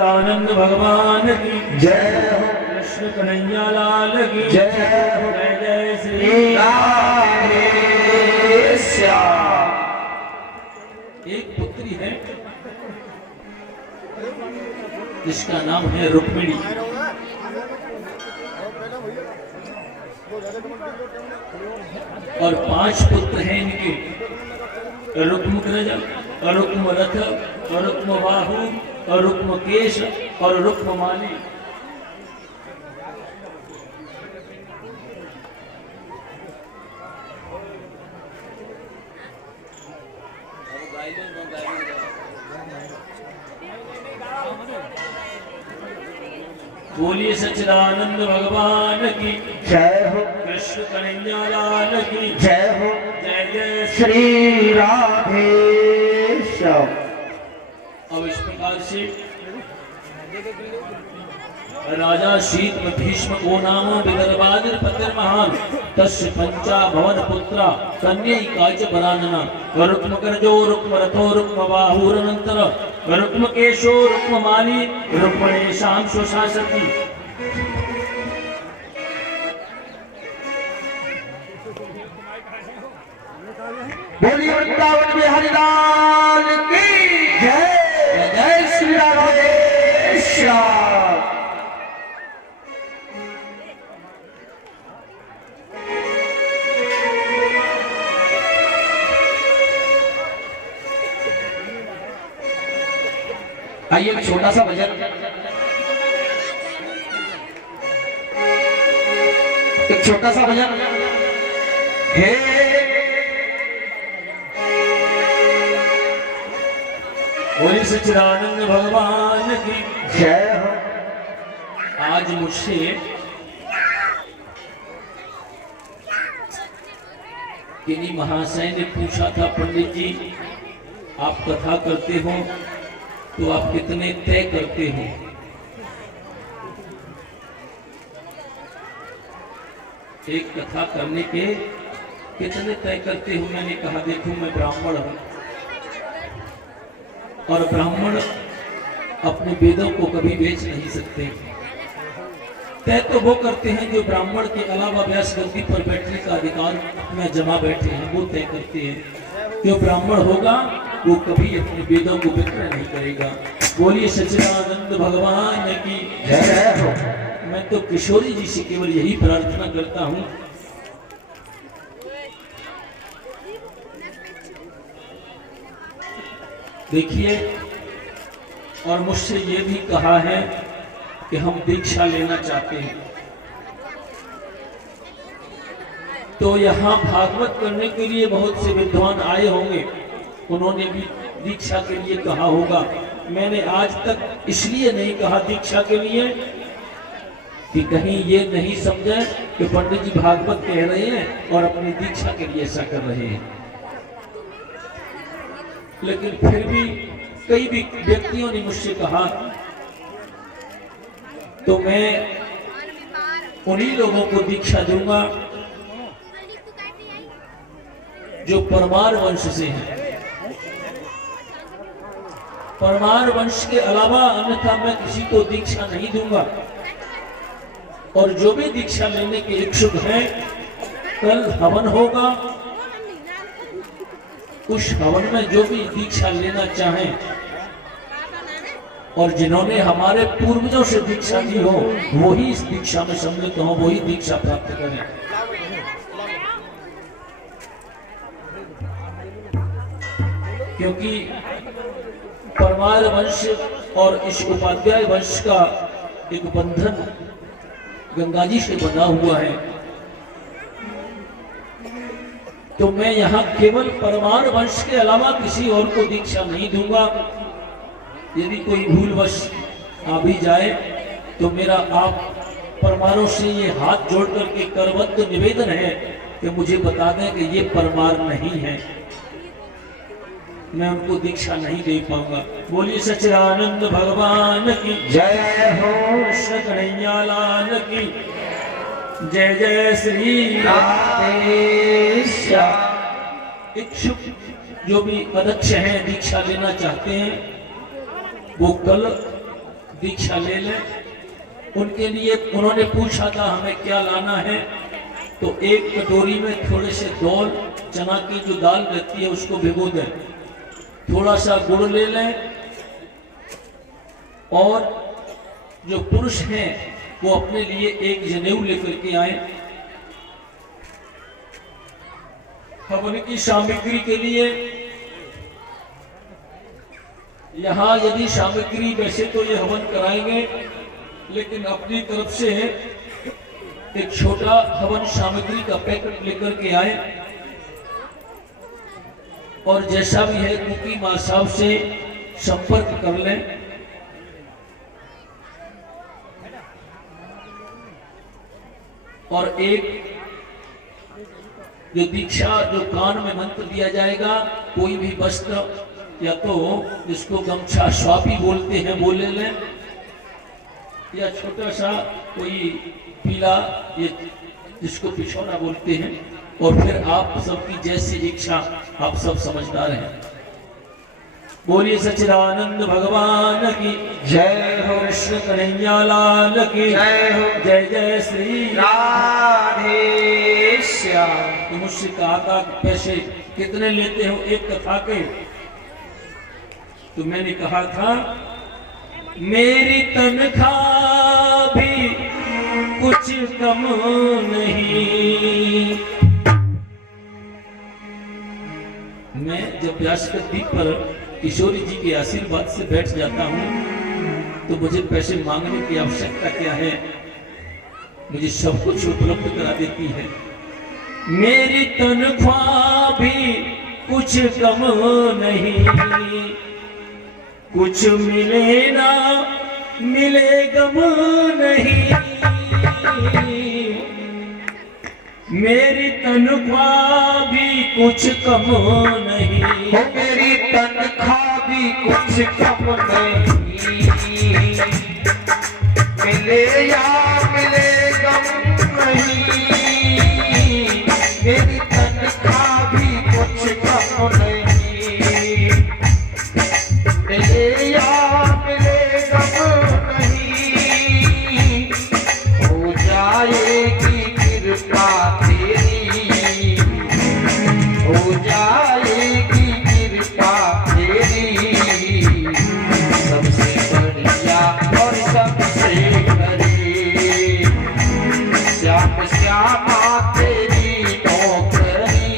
आनंद भगवान की जय हो। कृष्ण कन्हैया लाल की जय हो। जय जय श्री राधे श्याम। एक पुत्री है जिसका नाम है रुक्मिणी और 5 पुत्र हैं इनके। रुक्मग्रज, रुक्मरथ, रुक्मबाहु, रुक्मकेश और रुक्ममाली। बोलिए सच्चिदानंद भगवान की जय हो। कृष्ण कन्हैया लाल की जय हो। जय जय श्री राधे श्याम। अब इस प्रकार से राजा शीत भीष्म को नाम विदर्भादिर पत्र महान तस्य पंचा भवन पुत्रा कन्यैकाच वरानना रुक्मकर्जो रुक्मरथो रुक्मबाहुरनंतर रुक्मकेशो रुक्ममाली रुक्मणेशां स्वशासति। बोलिए वृंदावन बिहारी लाल की जय। जय श्री राधे श्याम। आइए एक छोटा सा भजन, एक छोटा सा भजन। हे बोलिए सच्चिदानंद भगवान की जय हो। आज मुझसे किन्हीं महाशय ने पूछा था, पंडित जी आप कथा करते हो तो आप कितने तय करते हो? एक कथा करने के कितने तय करते हो? मैंने कहा देखो मैं ब्राह्मण हूं और ब्राह्मण अपने वेदों को कभी बेच नहीं सकते। तय तो वो करते हैं जो ब्राह्मण के अलावा व्यास गद्दी पर बैठने का अधिकार अपना जमा बैठे हैं, वो तय करते हैं। जो ब्राह्मण होगा वो कभी अपने वेदों को विक्रय नहीं करेगा। बोलिए सच्चिदानंद भगवान की जय हो। मैं तो किशोरी जी से केवल यही प्रार्थना करता हूं, देखिए, और मुझसे ये भी कहा है कि हम दीक्षा लेना चाहते हैं, तो यहाँ भागवत करने के लिए बहुत से विद्वान आए होंगे, उन्होंने भी दीक्षा के लिए कहा होगा। मैंने आज तक इसलिए नहीं कहा दीक्षा के लिए कि कहीं ये नहीं समझे कि पंडित जी भागवत कह रहे हैं और अपनी दीक्षा के लिए ऐसा कर रहे हैं। लेकिन फिर भी कई भी व्यक्तियों ने मुझसे कहा, तो मैं उन्हीं लोगों को दीक्षा दूंगा जो परमार वंश से हैं। परमार वंश के अलावा अन्यथा मैं किसी को दीक्षा नहीं दूंगा। और जो भी दीक्षा लेने के इच्छुक हैं, कल हवन होगा, उस हवन में जो भी दीक्षा लेना चाहें और जिन्होंने हमारे पूर्वजों से दीक्षा ली हो वही इस दीक्षा में सम्मिलित हो, वही दीक्षा प्राप्त करें। क्योंकि परमार वंश और इस उपाध्याय वंश का एक बंधन गंगा जी से बना हुआ है, तो मैं यहाँ केवल परमार वंश के अलावा किसी और को दीक्षा नहीं दूंगा। यदि कोई भूलवश आ भी जाए तो मेरा आप परमारों से ये हाथ जोड़ करके करबद्ध निवेदन है कि मुझे बता दें कि ये परमार नहीं है, मैं उनको दीक्षा नहीं दे पाऊंगा। बोलिए सच्चिदानंद भगवान की जय हो। कृष्ण कन्हैया लाल की जय जय श्री राधे श्याम। इच्छुक जो भी अध्यक्ष हैं दीक्षा लेना चाहते हैं वो कल दीक्षा ले लें। उनके लिए उन्होंने पूछा था हमें क्या लाना है, तो एक कटोरी में थोड़े से दौल, चना की जो दाल रहती है उसको भिगो दें, थोड़ा सा गुड़ ले लें, और जो पुरुष हैं वो अपने लिए एक जनेऊ लेकर के आए। हवन की सामग्री के लिए यहाँ यदि सामग्री, वैसे तो ये हवन कराएंगे, लेकिन अपनी तरफ से एक छोटा हवन सामग्री का पैकेट लेकर के आए, और जैसा भी है कुकी मां साहब से संपर्क कर लें। और एक जो दीक्षा, जो कान में मंत्र दिया जाएगा, कोई भी वस्त्र, या तो जिसको गमछा स्वापी बोलते हैं वो ले लें, या छोटा सा कोई पीला, ये जिसको पिछौना बोलते हैं, और फिर आप सबकी जैसी इच्छा, आप सब समझदार हैं। बोलिए सच्चिदानंद भगवान की जय हो। कृष्ण कन्हैया लाल की जय हो। जय जय श्री राधे श्याम। तो मुझसे कहा था कि पैसे कितने लेते हो एक कथा के, तो मैंने कहा था मेरी तनख्वाह भी कुछ कम नहीं। मैं जब व्यासगद्दी पर किशोरी जी के आशीर्वाद से बैठ जाता हूँ तो मुझे पैसे मांगने की आवश्यकता क्या है, मुझे सब कुछ उपलब्ध करा देती है। मेरी तनख्वाह भी कुछ कम नहीं, कुछ मिले ना मिले गम नहीं। मेरी तनख्वाह भी कुछ कम नहीं, हो मेरी तनख्वाह भी कुछ कम नहीं, मिले या मिले गम नहीं। मेरी तनख्वाह भी कुछ कम नहीं, मिले या मिले गम नहीं। हो जाएगी कृपा तेरी, हो जाएगी कृपा तेरी। सबसे बढ़िया और सबसे खरी, श्याम श्यामा तेरी नौकरी।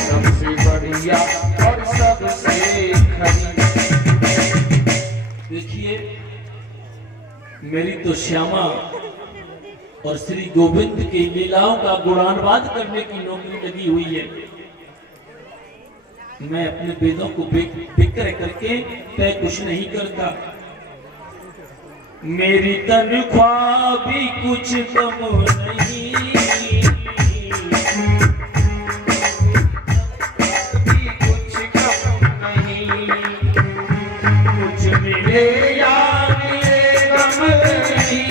सबसे बढ़िया और सबसे खरी। देखिए मेरी तो श्यामा और श्री गोविंद की लीलाओं का गुणानुवाद करने की नौकरी लगी हुई है। मैं अपने वेदों को बिक्र करके तय कुछ नहीं करता। मेरी तनख्वाह भी कुछ कम नहीं, भी कुछ कम नहीं, कुछ मिले या मिले गम नहीं।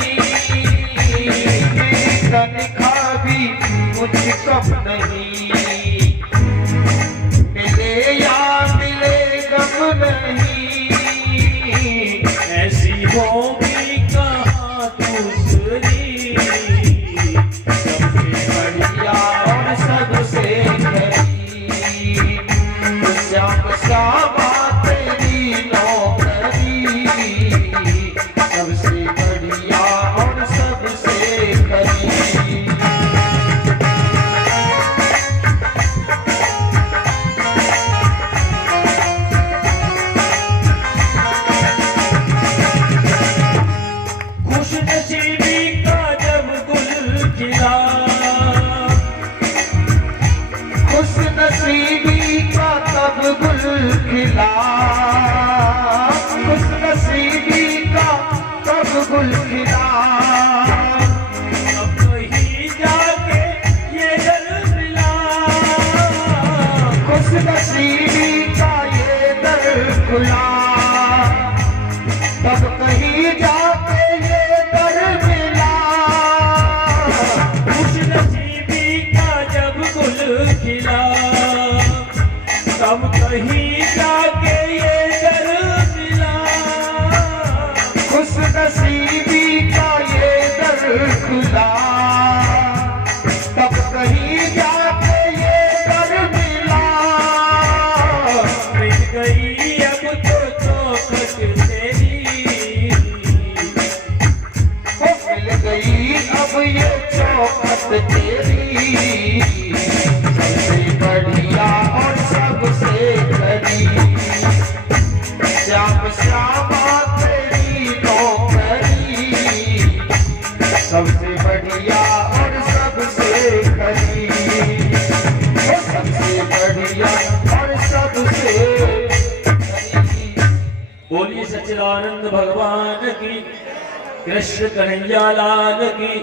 तनख्वाह भी कुछ कम नहीं, मिले या मिले गम नहीं। ऐसी होगी कहाँ दूसरी, सबसे बढ़िया और सबसे खरी। श्याम श्यामा तेरी नौकरी। सबसे बढ़िया और सबसे खरी। खुश नसीबी का जब गुल खिला, खुश नसीबी का तब गुल खिला। खुश नसीबी का तब गुल खिला। अब कहीं जाके ये दर मिला। खुश नसीबी का ये दर खुला। तब कहीं जाके ये दर मिला। खुश नसीबी का जब गुल खिला, तब कहीं जाके ये दर मिला। सच्चिदानंद भगवान की, कृष्ण कन्हैया लाल की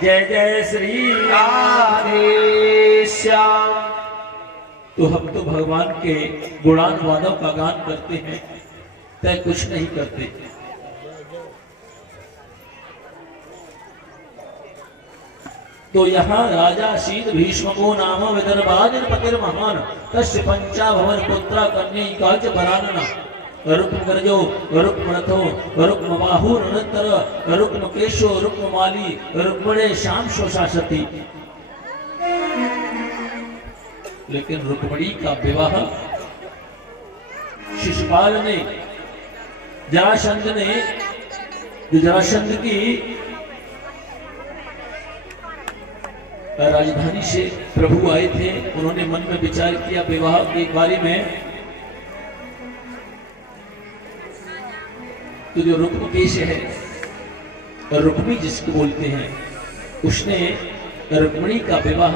जय। जय श्री राधे श्याम। तो हम तो भगवान के गुणानुवादों का गान करते हैं, तय कुछ नहीं करते। तो यहाँ राजा शीत भीष्मको नाम विदर्भादिर्पतिर महान तस्य पंचा भवन पुत्रा कन्या काच बरानना रुक्म गर्जो रुक्म रथो रुक्म बाहु रणतर रुक्म केशो रुक्म माली रुक्मणे श्याम शोषासती। लेकिन रुक्मणी का विवाह शिशुपाल ने जरासंध की राजधानी से प्रभु आए थे। उन्होंने मन में विचार किया विवाह के बारे में। तो जो रुक्मकेश है, रुक्मी जिसको बोलते हैं, उसने रुक्मणी का विवाह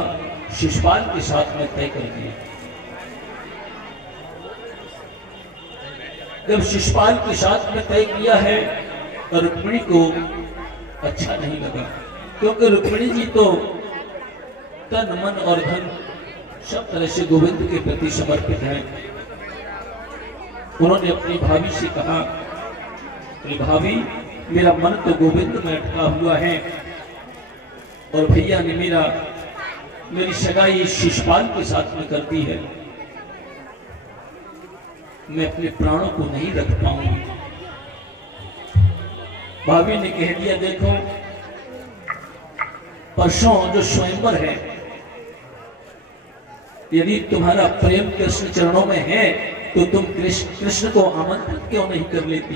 शिशुपाल के साथ में तय कर दिया। जब शिशुपाल के साथ में तय किया है तो रुक्मणी को अच्छा नहीं लगा, क्योंकि रुक्मणी जी तो तन मन और धन सब तरह से गोविंद के प्रति समर्पित हैं। उन्होंने अपनी भाभी से कहा कि भाभी, मेरा मन तो गोविंद में अटका हुआ है और भैया ने मेरी सगाई शिशुपाल के साथ में कर दी है, मैं अपने प्राणों को नहीं रख पाऊंगी। भाभी ने कह दिया, देखो परसों जो स्वयंवर है, यदि तुम्हारा प्रेम कृष्ण चरणों में है तो तुम कृष्ण को आमंत्रित क्यों नहीं कर लेती?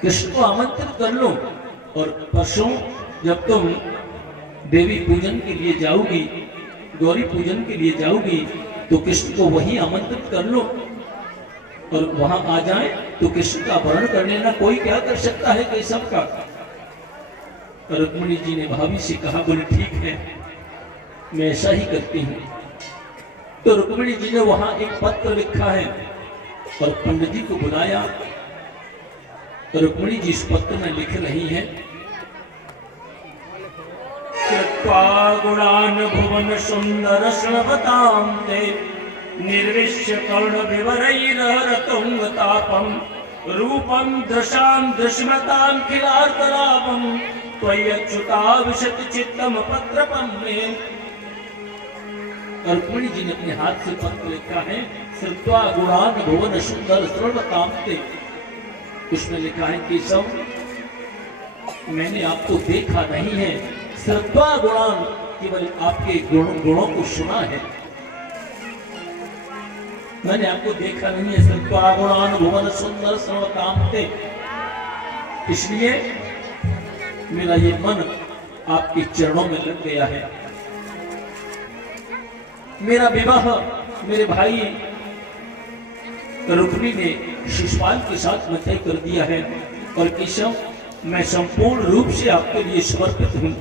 कृष्ण को आमंत्रित कर लो और परसों जब तुम देवी पूजन के लिए जाओगी, गौरी पूजन के लिए जाओगी, तो कृष्ण को वही आमंत्रित कर लो और वहां आ जाए तो कृष्ण का वर्ण कर लेना। कोई क्या कर सकता है केशव का? रुक्मिणी जी ने भाभी से कहा, बोले ठीक है, मैं ऐसा ही करती हूँ। तो रुक्मिणी जी ने वहां एक पत्र लिखा है और पंडित जी को बुलाया। तो रुक्मिणी जी इस पत्र में लिख रही हैं, कृत्वा गुणान भुवन सुंदर श्रवतां ते निर्विश्य कर्ण विवरैरहरतुंग तापम रूपम दृशां दृश्मतां खिलार्तलापम त्वय्यच्युता विशत चित्तम पत्रपम में। रुक्मिणी जी ने अपने हाथ से पत्र लिखा है, श्रुत्वा गुणान भुवन सुंदर श्रवतां ते। उसमें लिखा है, केशव मैंने आपको देखा नहीं है, श्रुत्वा गुणान केवल आपके गुणों को सुना है, मैंने आपको देखा नहीं है। श्रुत्वा गुणान भुवन सुंदर श्रवतां ते। इसलिए मेरा ये मन आपके चरणों में लग गया है। मेरा विवाह मेरे भाई रुक्मिणी ने शिशुपाल के साथ में तय कर दिया है और केशव मैं संपूर्ण रूप से आपके लिए समर्पित हूं।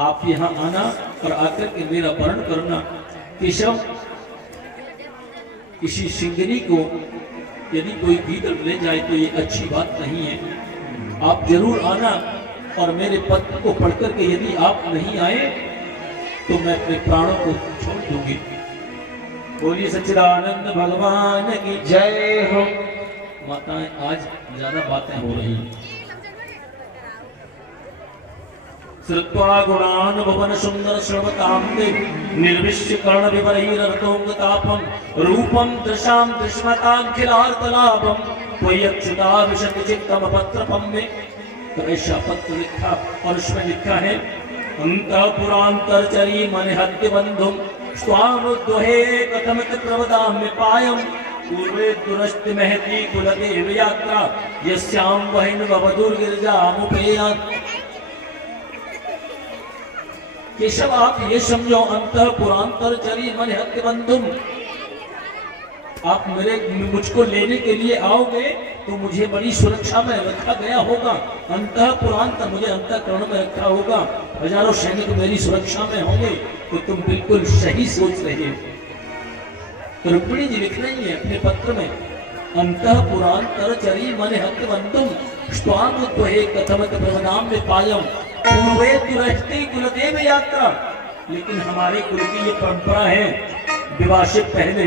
आप यहां आना और आकर के मेरा वर्ण करना। केशव, किसी सिंगनी को यदि कोई गीदड़ ले जाए तो ये अच्छी बात नहीं है। आप जरूर आना और मेरे पत्र को पढ़कर के यदि आप नहीं आए तो मैं अपने प्राणों को छोड़ दूंगी। बोलिए सच्चिदानंद भगवान की जय हो। माताएं, आज ज्यादा बातें हो रही हैं। श्रुत्वा गुणान भुवन सुंदर श्रवतां ते निर्विश्य कर्ण विवरैरहरतुंग तापम रूपम दृशां दृश्मतां खिलार्तलाभम त्वय्यच्युता विशत चित्तम पत्रपम में। तो ऐसा पत्र लिखा और उसमें लिखा है, अंतःपुरांतरचरी मनहत्य बंधुम स्वामुद्वहे कथमित प्रवदाम्य पायम पूर्वे दुरस्ति महती कुलदेव यात्रा यस्याम वहिन वधुर्गिरजामुपेयात्। केशव, आप ये समझो, अंतःपुरांतरचरी मनहत्य बंधुम, आप मुझको लेने के लिए आओगे तो मुझे बड़ी सुरक्षा में रखा गया होगा। अंतःपुरांतर, मुझे अंतःकरण में रखा होगा, हजारों सैनिक मेरी सुरक्षा में होंगे। तो तुम बिल्कुल सही सोच रहे हो। रुक्मिणी जी लिख रही है अपने पत्र में, अंतः पुरांतर चरी मन हतवंतुम स्वांग त्वहे कथमत प्रवनाम में पायम पूर्वे तुरस्ते कुलदेव यात्रा। लेकिन हमारे कुल की ये परंपरा है, विवाह से पहले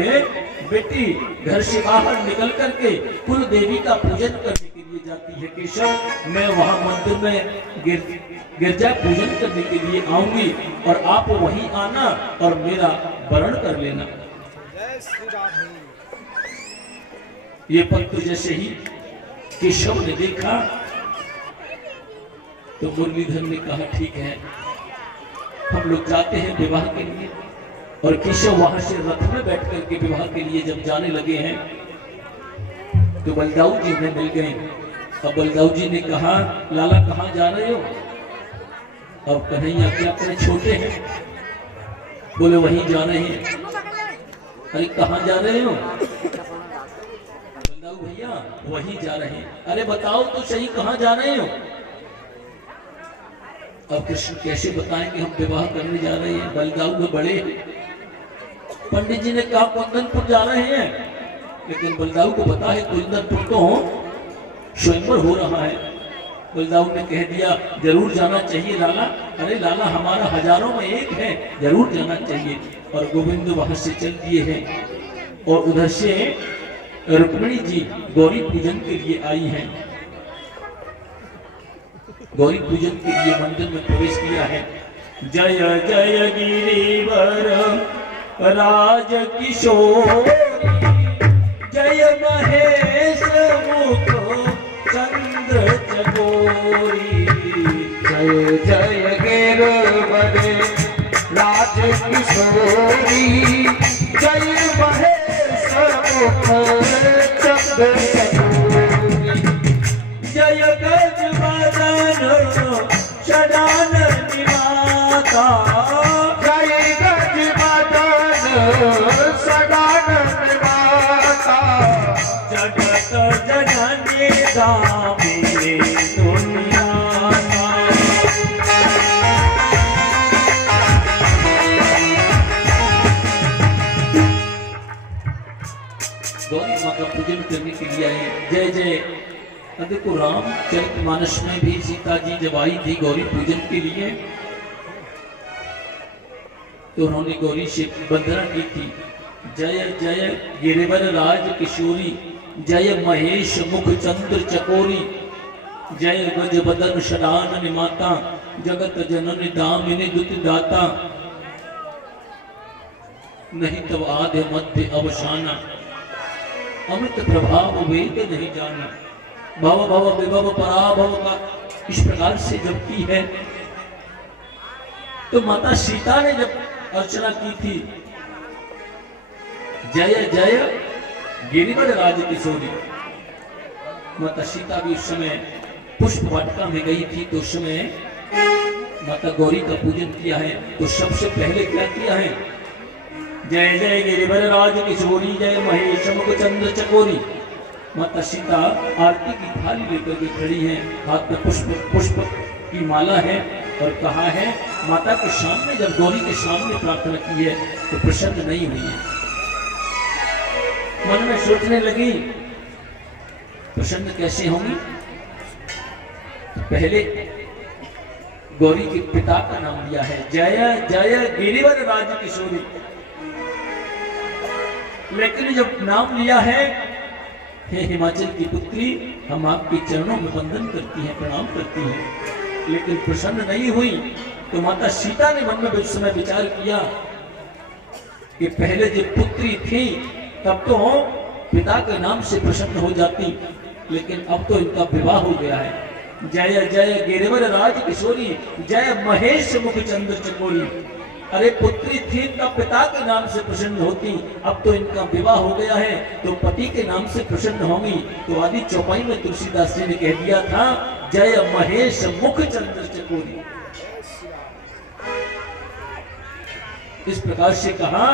बेटी घर से बाहर निकल करके कुल देवी का पूजन करने के लिए जाती है। केशव, मैं वहां मंदिर में गिरजा पूजन करने के लिए आऊंगी और आप वहीं आना और मेरा वरण कर लेना। ये पत्र जैसे ही केशव ने देखा तो मुरलीधर ने कहा ठीक है, हम लोग जाते हैं विवाह के लिए। और केशव वहां से रथ में बैठ करके विवाह के लिए जब जाने लगे हैं तो बलदाऊ जी उन्हें मिल गए। अब बलदाऊ जी ने कहा, लाला कहाँ जा रहे हो? अब कन्हैया क्या अपने छोटे हैं, बोले वहीं जा रहे हैं। अरे कहाँ जा रहे हो? बलदाऊ भैया वहीं जा रहे हैं। अरे बताओ तो सही कहाँ जा रहे हो? अब कृष्ण कैसे बताएं कि हम विवाह करने जा रहे हैं? बलदाऊ में बड़े पंडित जी ने कहा कुंदनपुर जा रहे हैं, लेकिन बलदाऊ को पता है कुंदनपुर तो स्वयंवर हो रहा है। बलदाऊ ने कह दिया जरूर जाना चाहिए लाला। अरे लाला हमारा हजारों में एक है, जरूर जाना चाहिए। और गोविंद वहां से चल दिए हैं और उधर से रुक्मिणी जी गौरी पूजन के लिए आई हैं। गौरी पूजन के लिए मंदिर में प्रवेश किया है। जय जय गिरिवर राज किशोरी, जय महेश मुख चंद्र चकोरी। जय जय गिरिवर राज किशोरी, जय महेश मुख चंद्र चकोरी। जय गज बदन शडानन माता, जय गज बदन सदानंद माता। जगत जननी दामिनी दुनिया। गौरी माँ का पूजन करने के लिए आए। जय जय। देखो रामचरितमानस में भी सीता जी जब आई थी गौरी पूजन के लिए तो उन्होंने गौरी से वंदना की थी। जय जय गिरिवर राज किशोरी, जय महेश मुख चंद्र चकोरी। जय गज बदन शडानन माता, जगत जननी दामिनी दुत दाता। नहीं तब आद्य मध्य अवसाना, अमृत प्रभाव वेद नहीं जाना। भव भव विभव पराभव का इस प्रकार से जब की है तो माता सीता ने जब अर्चना की थी जय जय गिरिवर राज किशोरी, माता सीता भी उस समय पुष्प वाटिका में गई थी तो उस समय माता गौरी का पूजन किया है। तो सबसे पहले क्या किया है? जय जय गिरिवर राज किशोरी, जय महेश मुख चंद्र चकोरी। माता सीता आरती की थाली लेकर के खड़ी हैं, हाथ में पुष्प की माला है और कहा है माता के सामने जब गौरी के सामने प्रार्थना की है तो प्रसन्न नहीं हुई है। मन में सोचने लगी प्रसन्न कैसे होंगी। तो पहले गौरी के पिता का नाम लिया है, जय जय गिरिवर राज किशोरी। लेकिन जब नाम लिया है हे हिमाचल की पुत्री, हम आपके चरणों में वंदन करती हैं, प्रणाम करती हैं, लेकिन प्रसन्न नहीं हुई। तो माता सीता ने मन में उस समय विचार किया कि पहले जब पुत्री थी तब तो पिता के नाम से प्रसन्न हो जाती, लेकिन अब तो इनका विवाह हो गया है। जय जय गिरिवर राज किशोरी, जय महेश मुख चंद्र चकोरी। अरे पुत्री थी तब पिता के नाम से प्रसन्न होती, अब तो इनका विवाह हो गया है तो पति के नाम से प्रसन्न होंगी। तो आदि चौपाई में तुलसीदास जी ने कह दिया था जय महेश मुख चंद्र चकोरी। इस प्रकार से कहा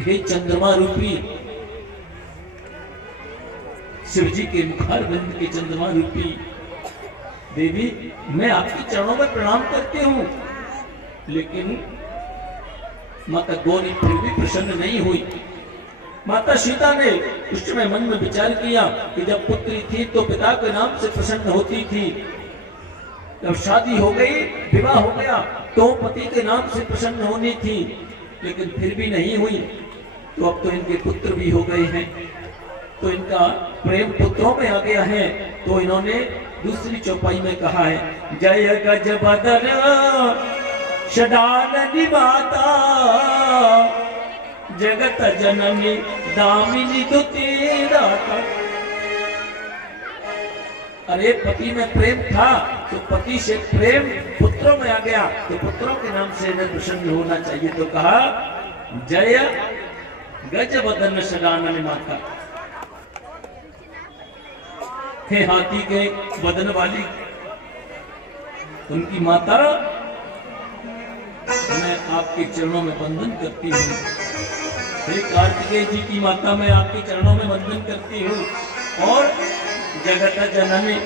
हे चंद्रमा रूपी शिव जी के मुखार बिंद के चंद्रमा रूपी देवी, मैं आपके चरणों में प्रणाम करती हूं। लेकिन माता गौरी फिर भी प्रसन्न नहीं हुई। माता सीता ने उस समय मन में विचार किया कि जब पुत्री थी तो पिता के नाम से प्रसन्न होती थी, जब शादी हो गई, विवाह हो गया तो पति के नाम से प्रसन्न होनी थी, लेकिन फिर भी नहीं हुई। तो अब तो इनके पुत्र भी हो गए हैं, तो इनका प्रेम पुत्रों में आ गया है। तो इन्होंने दूसरी चौपाई में कहा है, जय गजबदन षडाननी माता जगत जननी दामिनी दुती दाता। अरे पति में प्रेम था तो पति से प्रेम पुत्रों में आ गया, तो पुत्रों के नाम से इन्हें प्रसन्न होना चाहिए। तो कहा जय गजबदन षडाननी माता, हे हाथी के बदन वाली उनकी माता, मैं आपके चरणों में वंदन करती हूँ। हे कार्तिकेय जी की माता, मैं आपके चरणों में वंदन करती हूँ। और जगत जननी,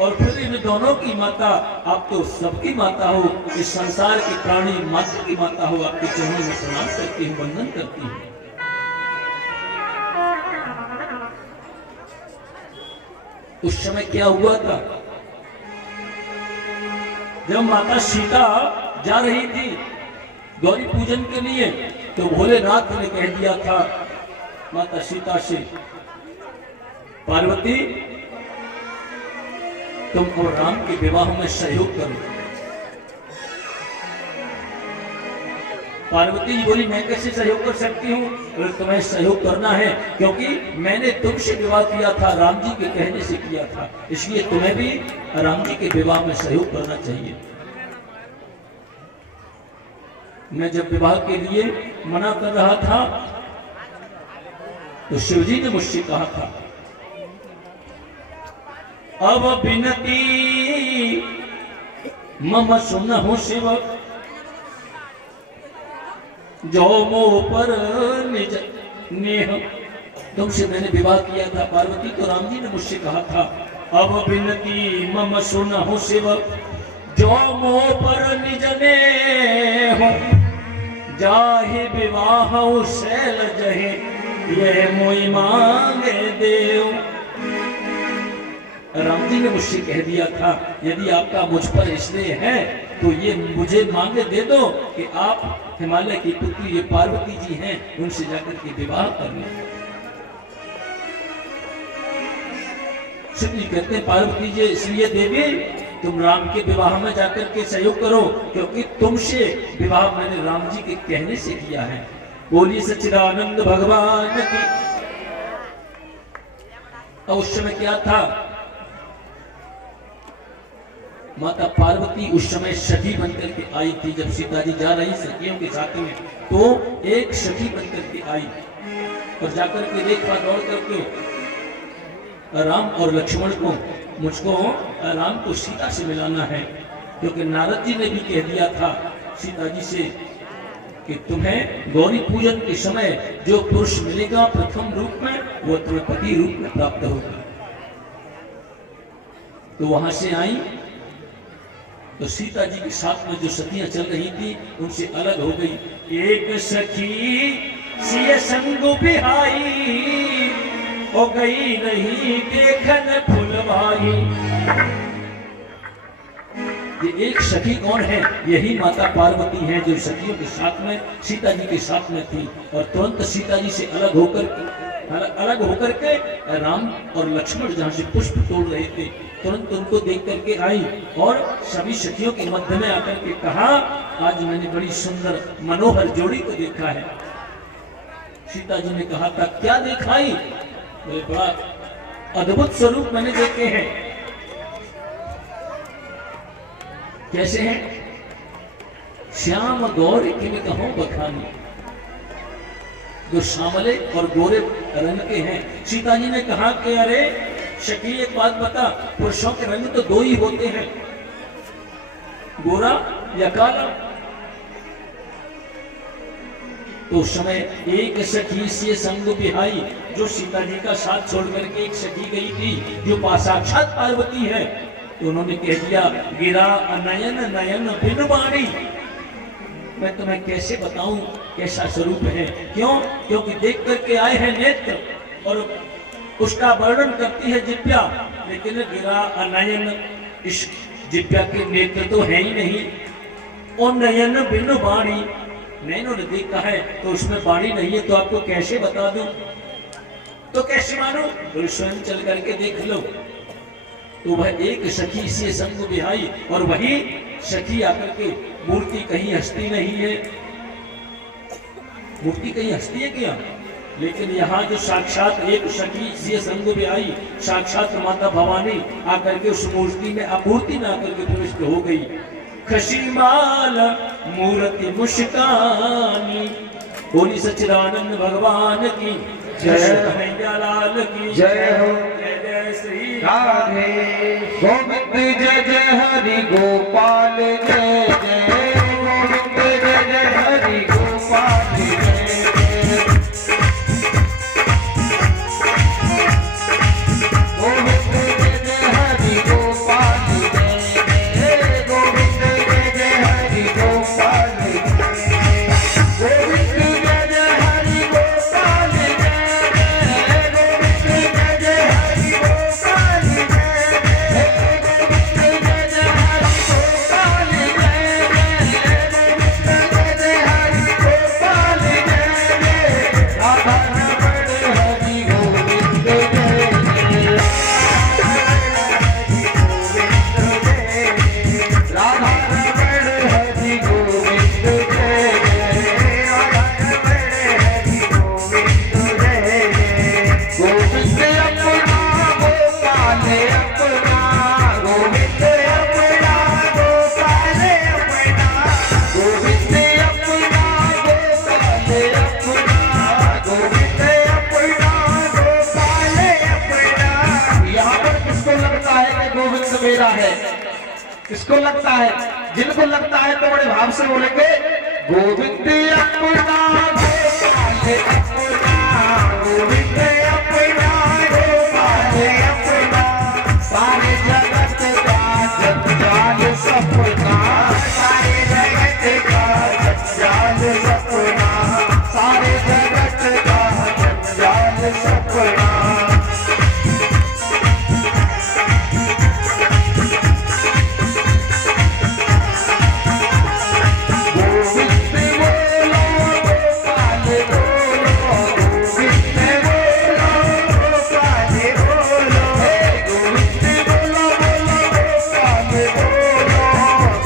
और फिर इन दोनों की माता, आप तो सबकी माता हो, इस संसार के प्राणी मात्र की माता हो, आपके चरणों में प्रणाम करती हूँ, वंदन करती हूँ। उस समय क्या हुआ था, जब माता सीता जा रही थी गौरी पूजन के लिए, तो भोलेनाथ ने कह दिया था माता सीता से, पार्वती तुम और राम के विवाह में सहयोग करो। पार्वती जी बोली, मैं कैसे सहयोग कर सकती हूँ? अगर तुम्हें सहयोग करना है, क्योंकि मैंने तुमसे विवाह किया था, राम जी के कहने से किया था, इसलिए तुम्हें भी राम जी के विवाह में सहयोग करना चाहिए। मैं जब विवाह के लिए मना कर रहा था तो शिवजी ने मुझसे कहा था, अब विनती मम सुनहु शिव, जो मोह पर निज नेह। तुमसे मैंने विवाह किया था पार्वती, तो राम जी ने मुझसे कहा था, अब विनती मम सुनहु शिव, जो मोह पर निज नेह, जाहि विवाह शैल जहे, ये मोई मांगे देव। राम जी ने मुझसे कह दिया था, यदि आपका मुझ पर इसलिए है तो ये मुझे मांगे दे दो कि आप हिमालय की पुत्री ये पार्वती जी हैं, उनसे जाकर के विवाह कर लें। शिव जी कहते हैं, पार्वती जी इसलिए देवी तुम राम के विवाह में जाकर के सहयोग करो, क्योंकि तुमसे विवाह मैंने राम जी के कहने से किया है। बोलिए सच्चिदानंद भगवान की। और उस समय क्या था, माता पार्वती उस समय सखी बनकर के आई थी। जब सीता जी जा रही सखियों के साथ में, तो एक सखी बनकर के आई और जाकर के देखा दौड़ करके राम और लक्ष्मण को, मुझको राम को सीता से मिलाना है, क्योंकि नारद जी ने भी कह दिया था सीता जी से कि तुम्हें गौरी पूजन के समय जो पुरुष मिलेगा प्रथम रूप में, वो तुम्हें पति रूप में प्राप्त होगा। तो वहां से आई, तो सीता जी के साथ में जो सखियां चल रही थी उनसे अलग हो गई। एक सखी सिय संग बिहाई, हो गई नहीं देखन फुलवाई। ये एक सखी कौन है? यही माता पार्वती है, जो सखियों के साथ में सीता जी के साथ में थी। और तुरंत सीता जी से अलग होकर के राम और लक्ष्मण जहाँ से पुष्प तोड़ रहे थे, तुरंत उनको देख करके आई और सभी सखियों के मध्य में आकर के कहा, आज मैंने बड़ी सुंदर मनोहर जोड़ी को देखा है। सीता जी ने कहा था, क्या दिखाई? बड़ा अद्भुत स्वरूप मैंने देखे हैं। कैसे हैं? श्याम गौर की में कहो बखानी, जो श्यामले और गोरे रंग के हैं। सीता जी ने कहा कि अरे सखी एक बात बता, पुरुषों के रंग तो दो ही होते हैं, गोरा या काला। तो उस समय एक सखी से संग बिहाई, जो सीता जी का साथ छोड़ करके एक सखी गई थी जो साक्षात पार्वती है, तो उन्होंने कह दिया, गिरा नयन नयन बिन बाणी। मैं तुम्हें कैसे बताऊं कैसा स्वरूप है। क्यों? क्योंकि देख करके आए हैं नेत्र और उसका वर्णन करती है जिब्या, लेकिन गिरा अनयन, इस जिब्या के नेत्र तो है ही नहीं। और नयन बिन वाणी, नैनों ने देखा है तो उसमें वाणी नहीं है, तो आपको कैसे बता दूं, तो कैसे मानो, तो स्वयं चल करके देख लो। तो वह एक सखी से संग बिहाई, और वही सखी आकर के, मूर्ति कहीं हस्ती नहीं है, मूर्ति कहीं हस्ती है क्या, लेकिन यहाँ जो साक्षात एक सखी से संग बिहाई, साक्षात माता भवानी आकर के उस मूर्ति में, मूर्ति में आकर के प्रविष्ट हो गई। खशीमाल मूर्ति मुस्कानी, बोली सच्चिदानंद भगवान की जय, कन्हैया लाल की जय हो। जय जय श्री राधे गोविंद जय जय हरि गोपाल जय जय, गोविंद जय जय हरि गोपाल जय जय, गोविंद जय जय हरि गोपाल जय जय, गोविंद जय जय हरि गोपाल जय जय, गोविंद जय जय हरि गोपाल जय जय, गोविंद जय जय हरि गोपाल जय जय, गोविंद जय जय हरि गोपाल जय जय, गोविंद जय जय हरि गोपाल जय जय, राधा रमण हरि गोविंद जय जय, राधा रमण हरि गोविंद जय जय, राधा रमण हरि गोविंद जय जय, गोविंद अपना गोपाल अपना, गोविंद अपना गोपाल अपना, गोविंद अपना गोपाल अपना, गोविंद अपना गोपाल अपना। यहाँ पर किसको लगता है कि गोविंद मेरा है? किसको लगता है? जिनको लगता है तो बड़े भाव से बोलेंगे, गोविंद अपना गोपाल अपना, गोविंद अपना गोपाल अपना, सारे जगत का जंजाल सपना, सारे जगत का जंजाल सपना, सारे जगत का जंजाल सपना। गोविंद बोलो गोपाल बोलो, गोविंद बोलो गोपाल बोलो, हे गोविंद बोलो बोलो गोपाल बोलो,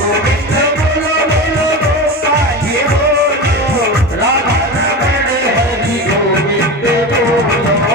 गोविंद बोलो बोलो गोपाल बोलो, राधा रमण हरि गोविंद बोलो,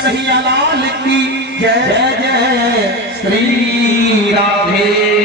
कन्हैया लाल की जय जय श्री राधे।